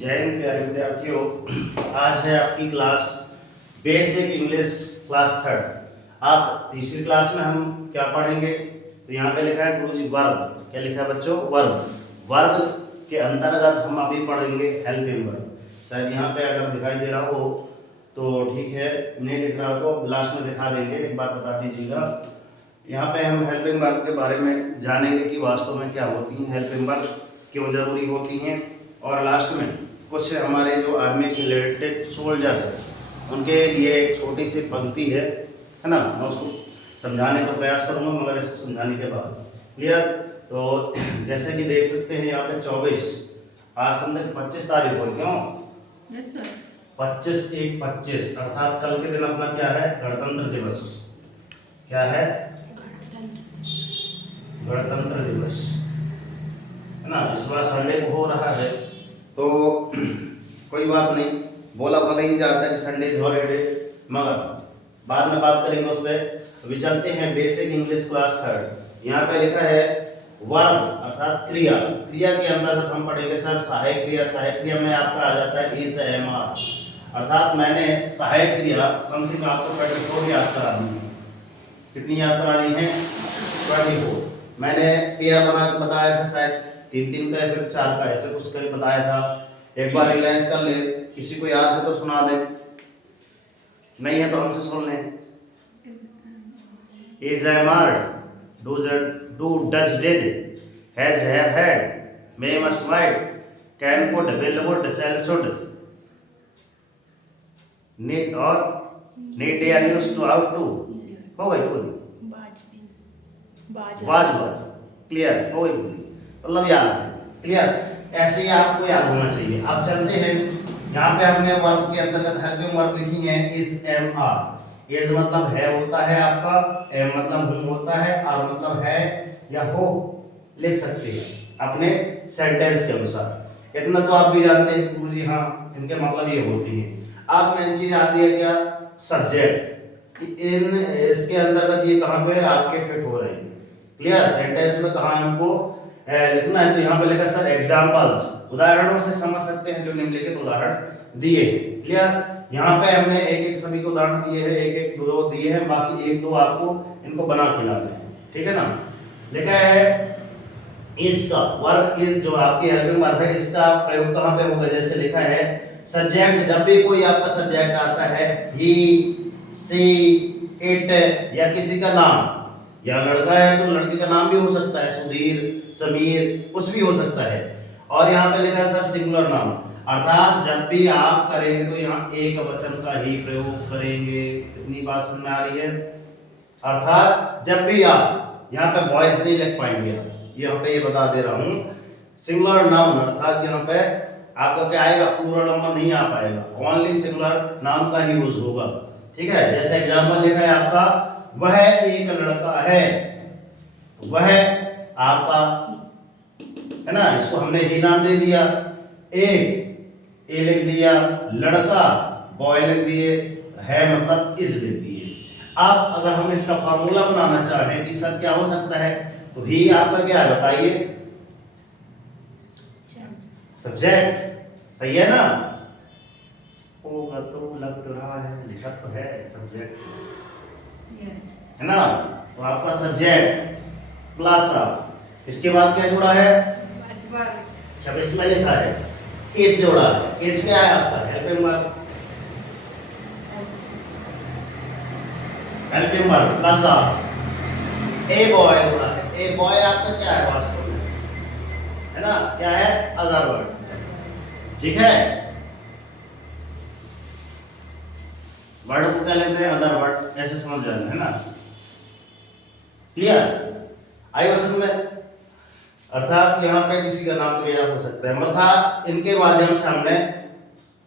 जय हिंद प्यारे विद्यार्थियों। आज है आपकी class basic English class third. आप तीसरी क्लास में हम क्या पढ़ेंगे? तो यहाँ पे लिखा है गुरुजी वर्ब। क्या लिखा है बच्चों? वर्ब। वर्ब के अंतर्गत हम अभी पढ़ेंगे हेल्पिंग वर्ब। शायद यहाँ पे अगर दिखाई दे रहा हो तो ठीक है, नहीं दिख रहा हो तो लास्ट में दिखा देंगे, एक बार बता दीजिएगा। यहाँ पे हम हेल्पिंग वर्ब के बारे में जानेंगे कि वास्तव में क्या होती हैं हेल्पिंग वर्ब, क्यों जरूरी होती हैं, और लास्ट में कुछ हमारे जो आर्मी से रिलेटेड सोल्जर है उनके लिए एक छोटी सी पंक्ति है ना, मैं उसको समझाने का प्रयास करूँगा मगर इसको समझाने के बाद क्लियर। तो जैसे कि देख सकते हैं यहाँ पे 24, आज संडे 25 तारीख हो, क्यों? 25/1/25 अर्थात कल के दिन अपना क्या है? गणतंत्र दिवस। क्या है? गणतंत्र दिवस है ना। इस बार संडे को हो रहा है तो कोई बात नहीं, बोला भले ही जाता है कि संडे इज हॉलीडे, मगर बाद में बात करेंगे उस पर। अभी चलते हैं बेसिक इंग्लिश क्लास थर्ड। यहाँ पे लिखा है वर्ब अर्थात क्रिया। क्रिया के अंतर्गत हम पढ़ेंगे सर सहायक क्रिया। सहायक क्रिया में आपका आ जाता है इज एम आर, अर्थात मैंने सहायक क्रिया समथिंग आपको 24 याद करा दी है। कितनी याद करा दी है? 24। मैंने पेयर बना के बताया था, शायद 3-3 का या फिर 4 का, ऐसे कुछ करके बताया था। एक बार रिलायंस कर ले, किसी को याद है तो सुना दे, नहीं है तो हमसे सुन लें। Is am are, do does did, has have had, may must might, can could will would shall should, need और need dare used to ought to. हो गई पूरी? वाज क्लियर हो गई पूरी, मतलब याद है। क्लियर? ऐसे ही आपको याद होना चाहिए। अब चलते हैं, यहाँ पे हमने वर्ब के अंतर्गत हेल्पिंग वर्ब लिखी है इज एम आर। इज मतलब है होता है आपका, एम मतलब हूं होता है, आर मतलब है या हो, लिख सकते हैं अपने सेंटेंस के अनुसार। इतना तो आप भी जानते हैं गुरुजी, हाँ इनके मतलब ये होती है। अब मेन चीज आती है क्या? सब्जेक्ट। इन इसके अंतर्गत ये कहाँ पे आपके फिट हो रहे हैं? क्लियर? सेंटेंस में कहाँ हमको लिखना है? तो यहाँ पे लिखा सर एग्जांपल्स, उदाहरणों से समझ सकते हैं जो निम्नलिखित उदाहरण दिए। क्लियर? यहाँ पे हमने एक एक सभी को उदाहरण दिए हैं, एक एक दो दिए हैं, बाकी एक दो आपको इनको बना के लाने हैं, ठीक है ना। लिखा है इज का वर्ब, इज जो आपकी हेल्पिंग वर्ब है इसका प्रयोग कहाँ पे होगा? जैसे लिखा है सब्जेक्ट, जब भी कोई आपका सब्जेक्ट आता है, ही, सी, इट या किसी का नाम, या लड़का है तो लड़की का नाम भी हो सकता है, सुधीर, समीर, कुछ भी हो सकता है। और यहाँ पे लिखा है सर सिंगुलर नाउन, अर्थात जब भी आप करेंगे तो यहाँ एक वचन का ही प्रयोग करेंगे। इतनी बात समझ में आ रही है? अर्थात जब भी आप यहाँ पे वॉइस नहीं लिख पाएंगे, आप यहाँ पे ये बता दे रहा हूँ, सिंगुलर नाउन अर्थात यहाँ पे आपका क्या आएगा? प्लूरल नंबर नहीं आ पाएगा, ओनली सिंगुलर नाउन का ही यूज होगा। ठीक है? जैसे एग्जाम्पल लिखा है आपका वह एक लड़का है, वह आपका है ना, इसको हमने ही नाम दे दिया, एक ए लिख दिया, लड़का बॉय लिख दिए, है मतलब इज लिख दिए। अब अगर हम इसका फार्मूला बनाना चाहें कि सर क्या हो सकता है, तो ही आपका क्या है बताइए? सब्जेक्ट। सही है ना? होगा तो लग रहा है, लिखा तो है सब्जेक्ट है ना। तो आपका सब्जेक्ट प्लस आप इसके बाद क्या जुड़ा है? 26 में लिखा है इज जोड़ा है। इज क्या है आपका? Helping verb. Helping verb plus आप ए बॉय जुड़ा है। ए बॉय आपका क्या है वास्तव में? है ना, क्या है? Other word. ठीक है? वर्ड को क्या लेते हैं? अदर वर्ड, ऐसे समझ जाना है ना। क्लियर? आई समझ में? अर्थात यहाँ पे किसी का नाम लिया हो सकता है, अर्थात इनके माध्यम से हमने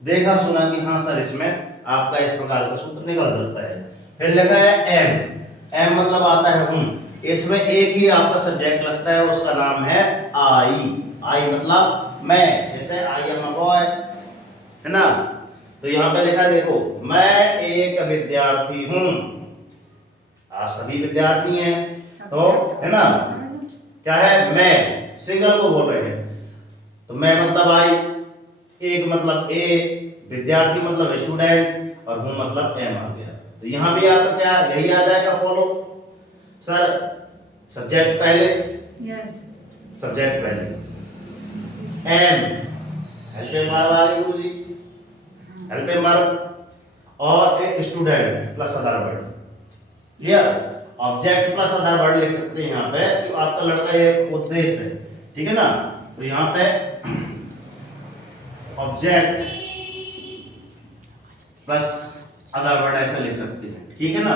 देखा सुना कि हाँ सर इसमें आपका इस प्रकार का सूत्र निकल सकता है। फिर लगा है एम। एम मतलब आता है हूं, इसमें एक ही आपका सब्जेक्ट लगता है, उसका नाम है आई। आई मतलब मैं, जैसे आई एम अ बॉय, है ना। तो यहाँ पे लिखा देखो मैं एक विद्यार्थी हूं, आप सभी विद्यार्थी हैं, तो है ना क्या है? मैं सिंगल को बोल रहे हैं, तो मैं मतलब आई, एक मतलब ए, विद्यार्थी मतलब स्टूडेंट, और हूं मतलब एम आ गया। तो यहां भी आपका क्या यही आ जाएगा फॉलो। सर सब्जेक्ट पहले, यस सब्जेक्ट पहले, एम हेल्पिंग वर्ब आ गई गुरुजी, हेल्पिंग वर्ब, और एक student plus other word. Clear? Object plus other word लिख सकते हैं यहाँ पे, तो आपका लड़का ये उद्देश्य है, ठीक है ना। तो यहाँ पे ऑब्जेक्ट प्लस अदर वर्ड ऐसा लिख सकते हैं, ठीक है ना।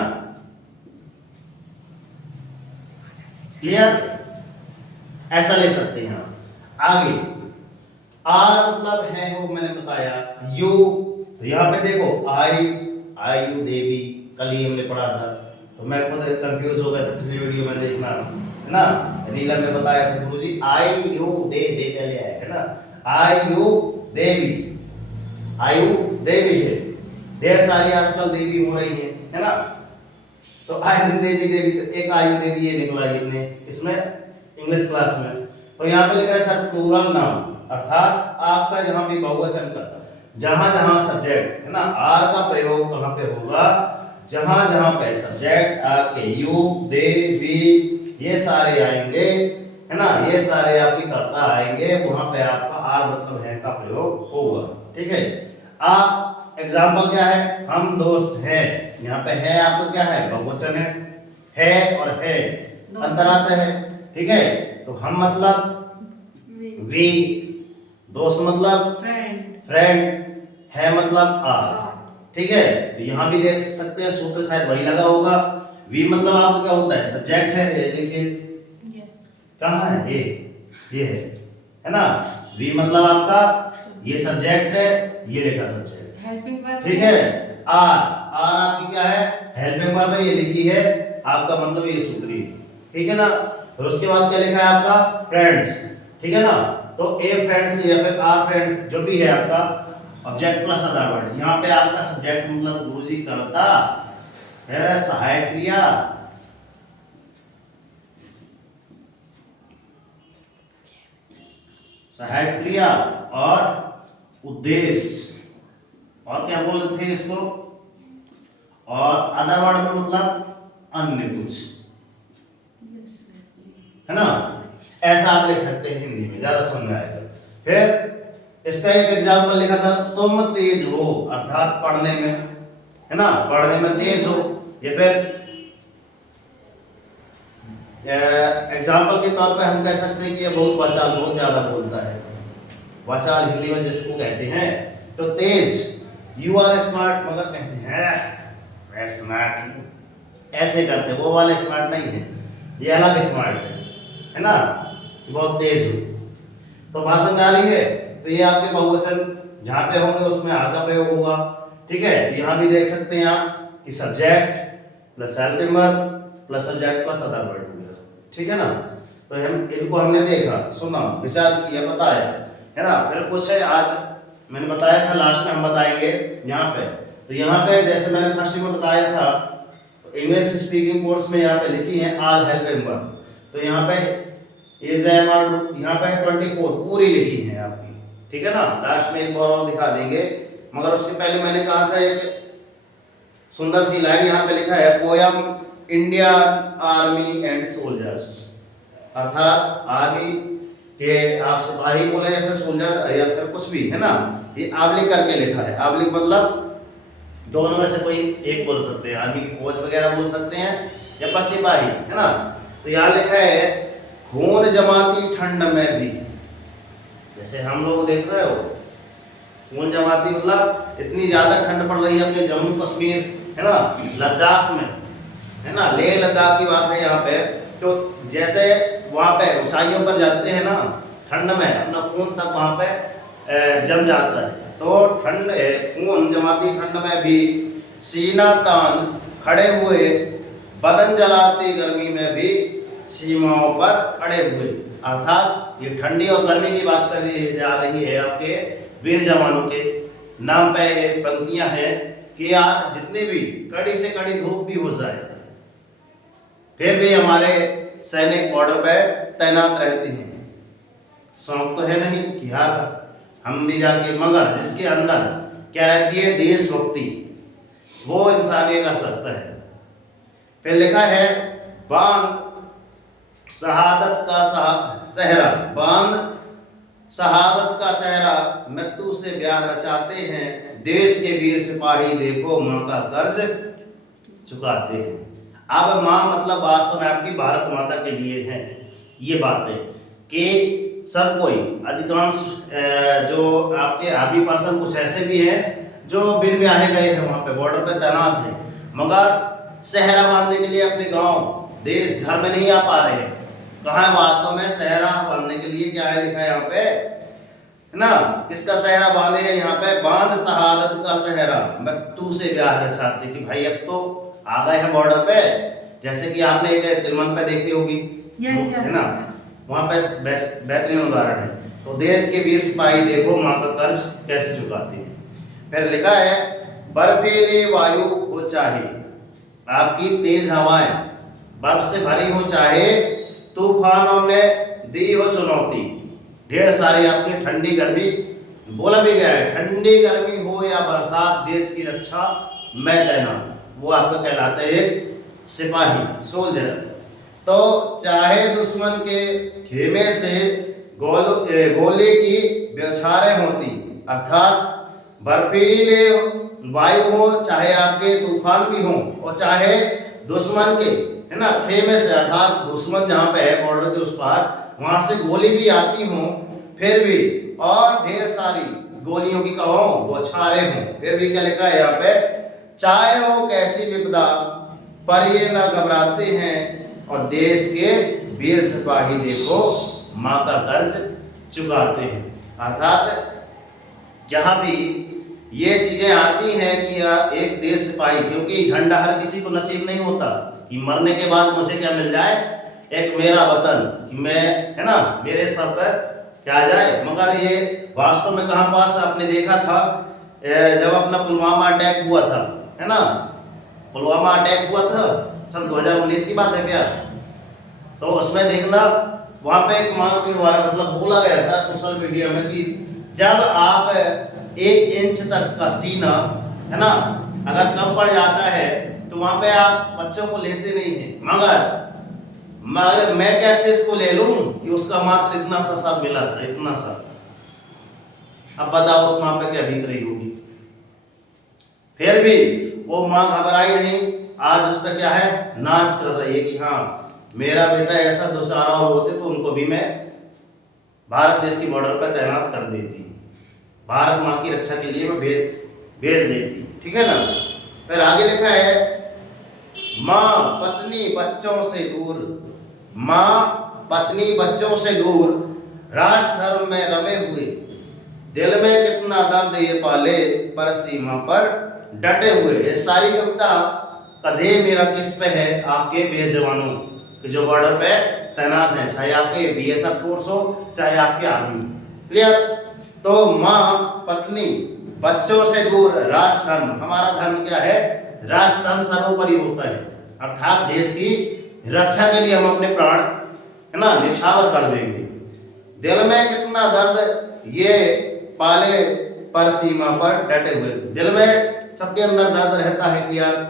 क्लियर? ऐसा लिख सकते हैं आप। आगे आर मतलब है वो मैंने बताया, यू, तो यहाँ पे देखो आई यू देवी, कल ही हमने पढ़ा था, तो मैं खुद कंफ्यूज हो गया था पिछली वीडियो में, देखना है ना। नीलम ने बताया था गुरुजी आई यू दे पहले आया है ना, आई यू देवी, आयु देवी है, ढेर सारी आजकल देवी हो रही है ना। तो आयु देवी तो एक आयु देवी ये निकला हमने इसमें इंग्लिश क्लास में। तो यहाँ पे लिखा है सर प्लूरल नाउन, अर्थात आपका जहां भी बहुवचन का जहां जहां सब्जेक्ट है ना, आर का प्रयोग कहां पे होगा, जहां जहां पे सब्जेक्ट आपके यू दे वी ये सारे आएंगे है ना, ये सारे आपकी कर्ता आएंगे, वहां पे आपका आर मतलब है का प्रयोग होगा, ठीक है। आप एग्जाम्पल क्या है, हम दोस्त हैं, यहाँ पे है आपको क्या है बहुवचन है और है अंतर आता है, ठीक है। तो हम मतलब वी, दोस्त मतलब फ्रेंड, है मतलब आर, ठीक है। तो यहाँ भी देख सकते हैं सूत्र शायद वही लगा होगा। वी मतलब आपका क्या होता है सब्जेक्ट है, ये देखिए कहाँ है ये है ना। वी मतलब आपका ये सब्जेक्ट है, ये लिखा सब्जेक्ट, ठीक है। आर आपकी क्या है हेल्पिंग वर्ब है, ये लिखी है आपका मतलब ये सूत्री, ठीक है ना। और उसके बाद क्या लिखा है आपका फ्रेंड्स, ठीक है ना। तो ए फ्रेंड्स या फिर आर फ्रेंड्स जो भी है आपका ऑब्जेक्ट प्लस अदर वर्ड, यहाँ पे आपका सब्जेक्ट मतलब गुरुजी करता है, सहायक क्रिया, सहायक क्रिया और उद्देश्य, और क्या बोल रहे थे इसको, और अदर वर्ड में मतलब अन्य कुछ, है ना। ऐसा आप लिख सकते हैं हिंदी में, ज्यादा समझ में आएगा। फिर इसका एक एग्जाम्पल लिखा था, तुम तेज हो, अर्थात पढ़ने में, है ना, पढ़ने में तेज हो। ये फिर एग्जाम्पल के तौर पे हम कह सकते हैं कि ये बहुत वाचाल, बहुत ज्यादा बोलता है, वाचाल हिंदी में जिसको कहते हैं। तो तेज, यू आर स्मार्ट, मगर कहते हैं स्मार्ट, ऐसे करते, वो वाले स्मार्ट नहीं है, ये अलग स्मार्ट है ना, कि बहुत तेज हो। तो भाषण में आ रही है, तो ये आपके बहुवचन जहां पे होंगे उसमें आर का प्रयोग होगा, ठीक है। तो यहाँ भी देख सकते हैं आप कि subject plus helping verb plus subject plus other word हो गया, ठीक है ना। तो हम इनको हमने देखा, सुना, विचार किया, बताया, है ना। फिर कुछ है आज मैंने बताया था, लास्ट में हम बताएंगे यहाँ पे। तो यहाँ पे जैसे मैंने फर्स्ट में बताया था, इंग्लिश स्पीकिंग कोर्स में यहाँ पे लिखी है ऑल हेल्पिंग वर्ब, तो यहाँ पे इज एम आर यहाँ पे 24 पूरी लिखी है आपकी, ठीक है ना। लास्ट में एक बार और दिखा देंगे, मगर उसके पहले मैंने कहा था एक सुंदर सी लाइन यहाँ पे लिखा है, poem Indian army and soldiers, अर्थात आर्मी के आप सिपाही बोले या फिर सोल्जर या फिर कुछ भी, है ना। ये आबलिक करके लिखा है, आबलिक मतलब दोनों में से कोई एक बोल सकते हैं, आर्मी की फौज वगैरह बोल सकते हैं या फिर सिपाही, है ना। तो यहाँ लिखा है खून जमाती ठंड में भी, जैसे हम लोग देख रहे हो खून जमाती मतलब इतनी ज्यादा ठंड पड़ रही है अपने जम्मू कश्मीर, है ना, लद्दाख में, है ना, लेह लद्दाख की बात है यहाँ पे। तो जैसे वहाँ पे ऊंचाइयों पर जाते हैं ना ठंड में, अपना खून तक वहाँ पे जम जाता है। तो ठंड खून जमाती ठंड में भी सीना तान खड़े हुए, बदन जलाती गर्मी में भी सीमाओं पर अड़े हुए, अर्थात ये ठंडी और गर्मी की बात कर जा रही है आपके वीर जवानों के नाम पे ये पंक्तियां हैं कि आज जितनी भी कड़ी से कड़ी धूप भी हो जाए फिर भी हमारे सैनिक बॉर्डर पे तैनात रहते हैं। शौक तो है नहीं कि यार हम भी जाके, मगर जिसके अंदर क्या रहती है, देशभक्ति, वो इंसान ये कर सकता है। फिर लिखा है बांध शहादत का सहरा, बांध शहादत का सहरा, मृत्यु से ब्याह रचाते हैं, देश के वीर सिपाही देखो माँ का कर्ज चुकाते हैं। अब माँ मतलब वास्तव में आपकी भारत माता के लिए है ये बातें, कि सब कोई अधिकांश जो आपके आदमी पर्सन कुछ ऐसे भी हैं जो बिन ब्याहे गए हैं, वहाँ पे बॉर्डर पे तैनात हैं, मगर सहरा बांधने के लिए अपने गांव देश घर में नहीं आ पा रहे हैं। कहाँ है वास्तव में सहरा बांधने के लिए, क्या है लिखा है यहाँ पे, है ना, किसका सहरा बांधे है यहाँ पे, बांध शहादत का सहरा, मृत्यु से ब्याह रचाते, कि भाई अब तो आ गए हैं बॉर्डर पे। जैसे कि आपने एक तिलमन पे देखी होगी, है ना, वहां पे बेहतरीन उदाहरण है। तो देश के वीर सिपाही देखो माँ का कर्ज कैसे चुकाते हैं। फिर लिखा है बर्फीली वायु हो चाहे, आपकी तेज हवाएं बर्फ से भरी हो चाहे, तूफानों ने दी हो चुनौती, ढेर सारी आपकी ठंडी गर्मी, बोला भी गया है ठंडी गर्मी हो या बरसात, देश की रक्षा मैं तैनात, वो आपका कहलाता है एक सिपाही, सोल्जर। तो चाहे दुश्मन के खेमे से गोली की बौछारें होती, अर्थात बर्फीले वायु हो, चाहे आपके तूफान भी हो, और चाहे दुश्मन के, है ना, खेमे से, अर्थात दुश्मन जहाँ पे है बॉर्डर के उस पार, वहां से गोली भी आती हो फिर भी, और ढेर सारी गोलियों की बौछारें हों, फिर भी क्या लिखा है यहाँ पे, चाहे हो कैसी विपदा पर ये न घबराते हैं, और देश के वीर सिपाही देखो माँ का कर्ज चुकाते हैं। अर्थात जहाँ भी ये चीजें आती हैं कि एक देश सिपाही, क्योंकि झंडा हर किसी को नसीब नहीं होता कि मरने के बाद मुझे क्या मिल जाए, एक मेरा वतन, कि मैं, है ना, मेरे सर पर क्या जाए, मगर ये वास्तव में कहाँ पास आपने देखा था, जब अपना पुलवामा अटैक हुआ था, है ना, पुलवामा अटैक हुआ था सन 2019 की बात है क्या, तो उसमें देखना वहाँ पे एक माँ के द्वारा मतलब बोला गया था सोशल मीडिया में कि जब आप 1 इंच तक का सीना, है ना, अगर कम पड़ जाता है तो वहाँ पे आप बच्चों को लेते नहीं हैं, मगर मैं कैसे इसको ले लूँ कि उसका मात्र इतना सा सब मिला था, इतना सा। अब बताओ उस माँ पे क्या बीत रही होगी। फिर भी वो माँ घबराई नहीं, आज उस पर क्या है, नाच कर रही है कि हाँ मेरा बेटा ऐसा दुसारा और होते तो उनको भी मैं भारत देश की बॉर्डर पर तैनात कर देती, भारत माँ की रक्षा के लिए मैं भेज देती, ठीक है ना। फिर आगे लिखा है माँ पत्नी बच्चों से दूर, माँ पत्नी बच्चों से दूर, राष्ट्र धर्म में रमे हुए, दिल में कितना दर्द ये पाले, पर सीमा पर डटे हुए। ये सारी कविता कदे मेरा किस पे है, आपके वीर जवानों के जो बॉर्डर पे तैनात हैं, चाहे आपके बीएसएफ फोर्स हो चाहे आपके आर्मी। क्लियर। तो माँ पत्नी बच्चों से दूर, राष्ट्र धर्म, हमारा धर्म क्या है, राष्ट्र धर्म सर्वोपरि होता है, अर्थात देश की रक्षा के लिए हम अपने प्राण, है ना, निछावर कर देंगे। दिल में कितना दर्द ये पाले, पर सीमा पर डटे हुए। दिल में सबके अंदर दर्द रहता है कि यार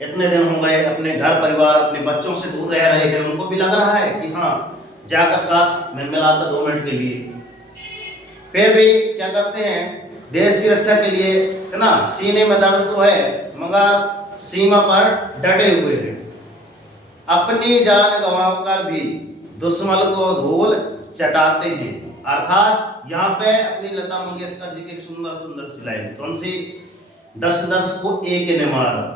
इतने दिन हो गए अपने घर परिवार अपने बच्चों से दूर रह रहे हैं, उनको भी लग रहा है कि हाँ जाकर काश मैं मिलाता 2 मिनट के लिए। फिर भी क्या करते हैं, देश की रक्षा के लिए, है ना, सीने में दर्द तो है मगर सीमा पर डटे हुए हैं, अपनी जान गंवाकर भी दुश्मन को धूल चटाते हैं। अर्थात यहाँ पे अपनी लता मंगेशकर जी की एक सुंदर सुंदर सी लाइन, कौन सी, 10-10 को एक ने मारा,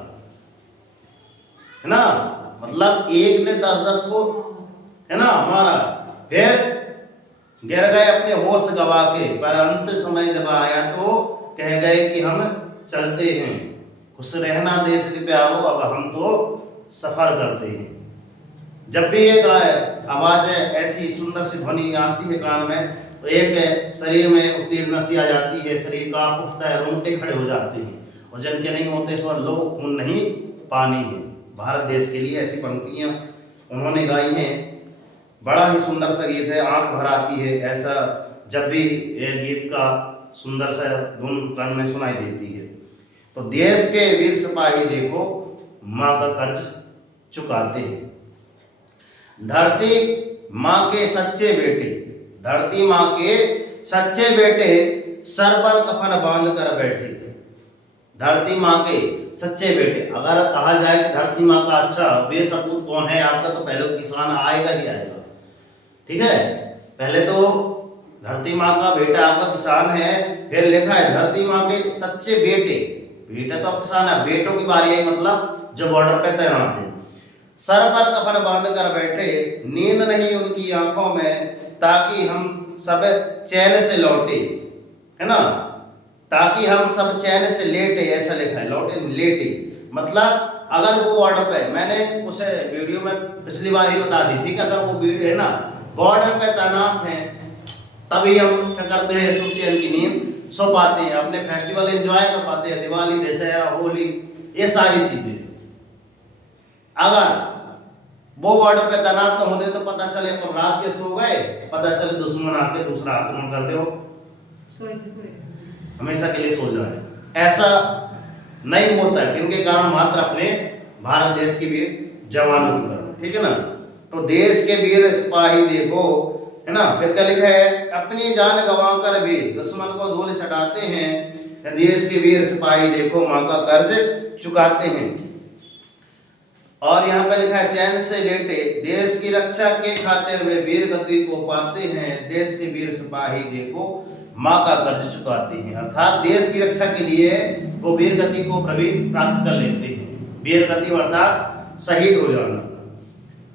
है ना, मतलब एक ने 10-10 को, है ना, मारा, फिर गिर गए अपने होश गवा के, पर अंत समय जब आया तो कह गए कि हम चलते हैं, खुश रहना देश के प्यारो, अब हम तो सफर करते हैं। जब भी एक आवाज ऐसी सुंदर सी ध्वनि आती है कान में, तो एक शरीर में उत्तेजना सी आ जाती है, शरीर का उठता है, रोंगटे खड़े हो जाते हैं, और जिनके नहीं होते इस वक्त लोग खून नहीं पानी है। भारत देश के लिए ऐसी पंक्तियां उन्होंने गाई हैं, बड़ा ही सुंदर सा गीत है, आंख भर आती है ऐसा जब भी ये गीत का सुंदर सा धुन कान में सुनाई देती है। तो देश के वीर सिपाही देखो माँ का कर्ज चुकाते हैं। धरती माँ के सच्चे बेटे, धरती माँ के सच्चे बेटे सर पर कफन बांध कर बैठे। धरती माँ के सच्चे बेटे, अगर कहा जाए कि धरती माँ का अच्छा वे सपूत कौन है आपका, तो पहले किसान आएगा ही आएगा। ठीक है, पहले तो धरती माँ का बेटा आपका किसान है, फिर लिखा है धरती माँ के सच्चे बेटे। बेटा तो किसान है, बेटों की बारी है, मतलब जो बॉर्डर पे तैनात है। सर पर कफन बांध कर बैठे, नींद नहीं उनकी आंखों में, ताकि हम सब चैन से लौटे, है ना, ताकि हम सब चैन से लेटे, ऐसा लिखा है, लौटे लेटे। मतलब अगर वो बॉर्डर पे, मैंने उसे वीडियो में पिछली बार ही बता दी थी कि अगर वो वीडियो है ना बॉर्डर पे तैनात हैं, तभी हम क्या करते हैं, सुख चैन की नींद सो पाते हैं, अपने फेस्टिवल एंजॉय कर पाते हैं, दिवाली, दशहरा, होली, ये सारी चीजें। अगर वो बॉर्डर पे तैनात न होते तो पता चले अपन रात के सो गए, पता चले दुश्मन आके दूसरा आक्रमण कर दे, हमेशा के लिए सो जाए, ऐसा नहीं होता है। किनके कारण? मात्र अपने भारत देश के वीर जवानों के कारण। ठीक है ना, तो देश के वीर सिपाही देखो, है ना, फिर क्या लिखा है, अपनी जान गंवा कर भी दुश्मन को धूल चटाते हैं। देश के वीर सिपाही देखो माँ का कर्ज चुकाते हैं। और यहाँ पे लिखा है चैन से लेटे, देश की रक्षा के खातिर वे वीर गति को पाते हैं। देश के वीर सिपाही देखो माँ का कर्ज चुकाते हैं, अर्थात देश की रक्षा के लिए वो वीर गति को प्राप्त कर लेते हैं। वीर गति अर्थात शहीद हो जाना।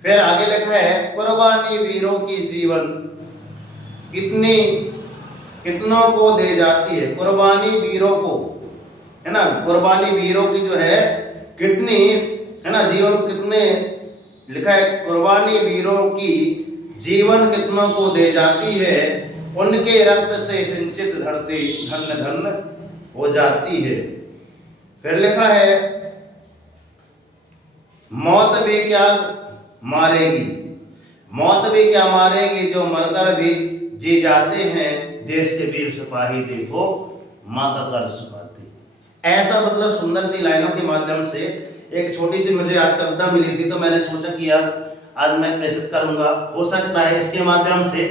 फिर आगे लिखा है कुर्बानी वीरों की जीवन कितनों को दे जाती है। कुर्बानी वीरों को, है ना, कुर्बानी वीरों की जो है कितनी, है ना, जीवन कितने, लिखा है कुर्बानी वीरों की जीवन कितनों को दे जाती है, उनके रक्त से सिंचित धरती धन्य धन्य हो जाती है। फिर लिखा है मौत भी क्या मारेगी, मौत भी क्या मारेगी, जो मरकर भी जी जाते हैं। देश के वीर सिपाही देखो माँ का कर्ज चुकाते। ऐसा मतलब सुंदर सी लाइनों के माध्यम से एक छोटी सी मुझे आज कविता मिली थी, तो मैंने सोचा कि यार आज मैं प्रेषित करूंगा। हो सकता है इसके माध्यम से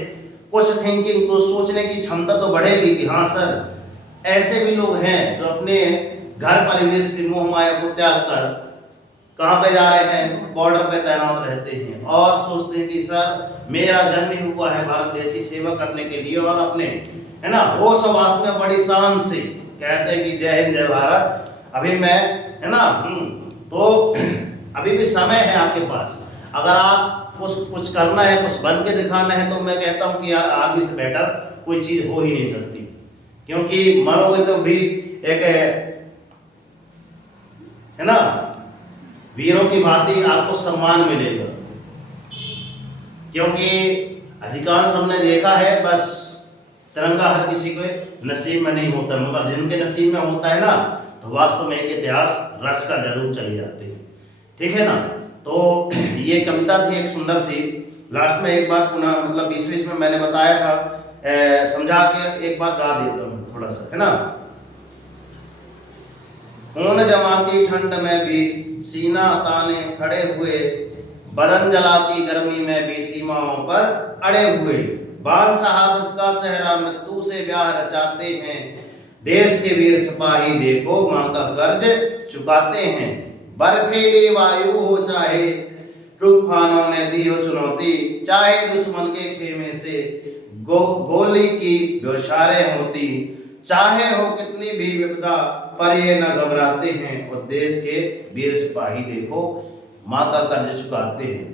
कुछ थिंकिंग, कुछ सोचने की क्षमता तो बढ़ेगी कि हाँ सर, ऐसे भी लोग हैं जो अपने घर परिवेश की मोह माया को त्याग कर कहाँ पे जा रहे हैं, बॉर्डर पे तैनात रहते हैं और सोचते हैं कि सर मेरा जन्म ही हुआ है भारत देश की सेवा करने के लिए, और अपने, है ना, वो समाज में बड़ी शान से कहते हैं कि जय हिंद जय भारत। अभी मैं, है ना, तो अभी भी समय है आपके पास। अगर आप कुछ करना है, कुछ बन के दिखाना है, तो मैं कहता हूँ कि यार आदमी से बेटर कोई चीज हो ही नहीं सकती, क्योंकि मरोगे तो भी एक, है ना, वीरों की भांति आपको सम्मान मिलेगा। क्योंकि अधिकांश हमने देखा है बस तिरंगा हर किसी के नसीब में नहीं होता, मगर जिनके नसीब में होता है ना, तो वास्तव में एक इतिहास रच कर जरूर चले जाते हैं। ठीक है ना, तो ये कविता थी एक सुंदर सी। लास्ट में एक बार पुनः, मतलब बीच बीच में मैंने बताया था, समझा के एक बार गा देता हूँ थोड़ा सा, है ना। खून जमाती ठंड में भी सीना ताने खड़े हुए, बदन जलाती गर्मी में भी सीमाओं पर अड़े हुए, बान शहादत का सहरा मृत्यु से ब्याह रचाते हैं। देश के वीर सिपाही देखो माँ का कर्ज चुकाते हैं। बर्फीली वायु हो चाहे तूफानों ने दी हो चुनौती, चाहे दुश्मन के खेमे से गोली की बौछारें होती, चाहे हो कितनी भी विपदा पर ये न घबराते हैं। और देश के वीर सिपाही देखो माँ का कर्ज चुकाते हैं।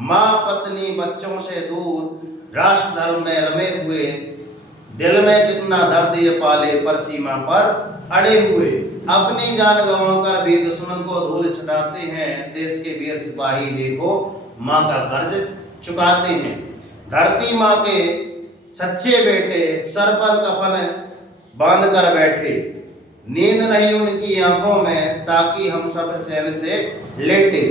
माँ पत्नी बच्चों से दूर राष्ट्र धर्म में रमे हुए, दिल में कितना दर्द ये पाले पर सीमा पर अड़े हुए, अपनी जान गंवाकर भी दुश्मन को धूल छटाते हैं। देश के वीर सिपाही देखो माँ का कर्ज चुकाते हैं। धरती माँ के सच्चे बेटे सर पर कफन बांध कर बैठे, नींद नहीं उनकी आंखों में, ताकि हम सब चैन से लेटे।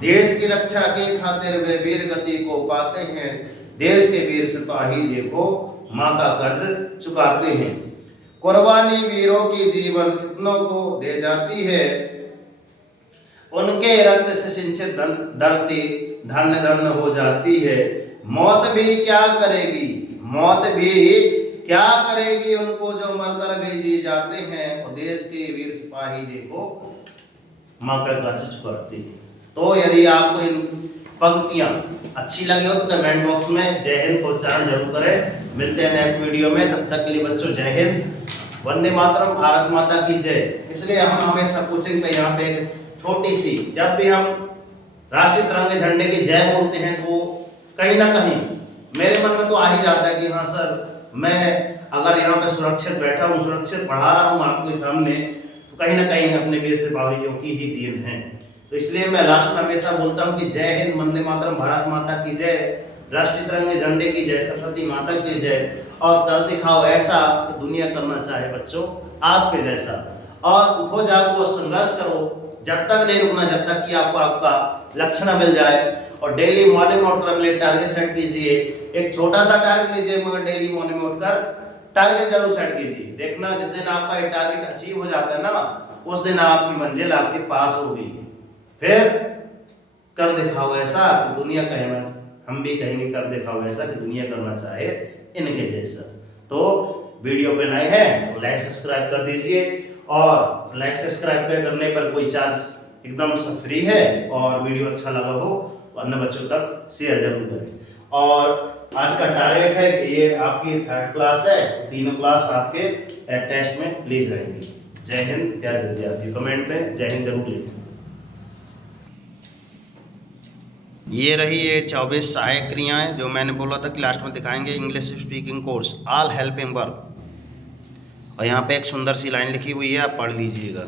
देश की रक्षा के खातिर वे वीर गति को पाते हैं। देश के वीर सिपाही देखो माँ का कर्ज चुकाते हैं। कुर्बानी वीरों की जीवन कितनों को दे जाती है, उनके रक्त से सिंचित धरती धन्य धन्य हो जाती है। मौत भी क्या करेगी, मौत भी क्या करेगी उनको जो मरकर भी जी जाते हैं। और देश के वीर सिपाही देखो माँ का कर्ज चुकाते हैं। तो यदि आपको इन पंक्तियां अच्छी लगी हो तो कमेंट बॉक्स में जय हिंद को उच्चारण जरूर करें। मिलते हैं नेक्स्ट वीडियो में, तब तक के लिए बच्चों जय हिंद, वंदे मातरम, भारत माता की जय। इसलिए हम हमेशा कोचिंग पे यहाँ पे छोटी सी, जब भी हम राष्ट्रीय तिरंगे झंडे की जय बोलते हैं तो कहीं ना कहीं मेरे मन में तो आ ही जाता है कि हाँ सर, मैं अगर यहाँ पे सुरक्षित बैठा हूँ, सुरक्षित पढ़ा रहा हूँ आपके सामने, तो कहीं ना कहीं अपने वीर सिपाहियों की ही देन है। तो इसलिए मैं लास्ट में हमेशा बोलता हूँ कि जय हिंद, वंदे मातरम, भारत माता की जय, राष्ट्रीय तिरंगे झंडे की जय, सरस्वती माता की जय। और कर दिखाओ ऐसा कि दुनिया करना चाहे बच्चों आपके जैसा। और उठो जागो, संघर्ष करो, जब तक नहीं रुकना, जब तक कि आपको आपका लक्ष्य न मिल जाए। और डेली मॉर्निंग में उठकर अपने टारगेट सेट कीजिए। एक छोटा सा टारगेट लीजिए, मगर डेली मॉर्निंग में उठकर टारगेट जरूर सेट कीजिए। देखना जिस दिन आपका ये टारगेट अचीव हो जाता है ना, उस दिन आपकी मंजिल आपके पास होगी। फिर कर दिखाओ ऐसा कि दुनिया कहना, हम भी कहेंगे कर दिखाओ ऐसा कि दुनिया करना चाहे इनके जैसा। तो वीडियो पे नए हैं तो लाइक सब्सक्राइब कर दीजिए, और लाइक सब्सक्राइब पे करने पर कोई चार्ज एकदम फ्री है। और वीडियो अच्छा लगा हो तो अन्य बच्चों तक शेयर जरूर करें। और आज का टारगेट है कि ये आपकी 3rd क्लास है, तो तीनों क्लास आपके टेस्ट में ली जाएंगी। जय हिंद प्यारे विद्यार्थी, कमेंट में जय हिंद जरूर लिखें। ये रही ये 24 सहायक क्रियाएं जो मैंने बोला था कि लास्ट में दिखाएंगे। English speaking course, all helping verb. और यहाँ पे एक सुंदर सी लाइन लिखी हुई है, आप पढ़ लीजिएगा।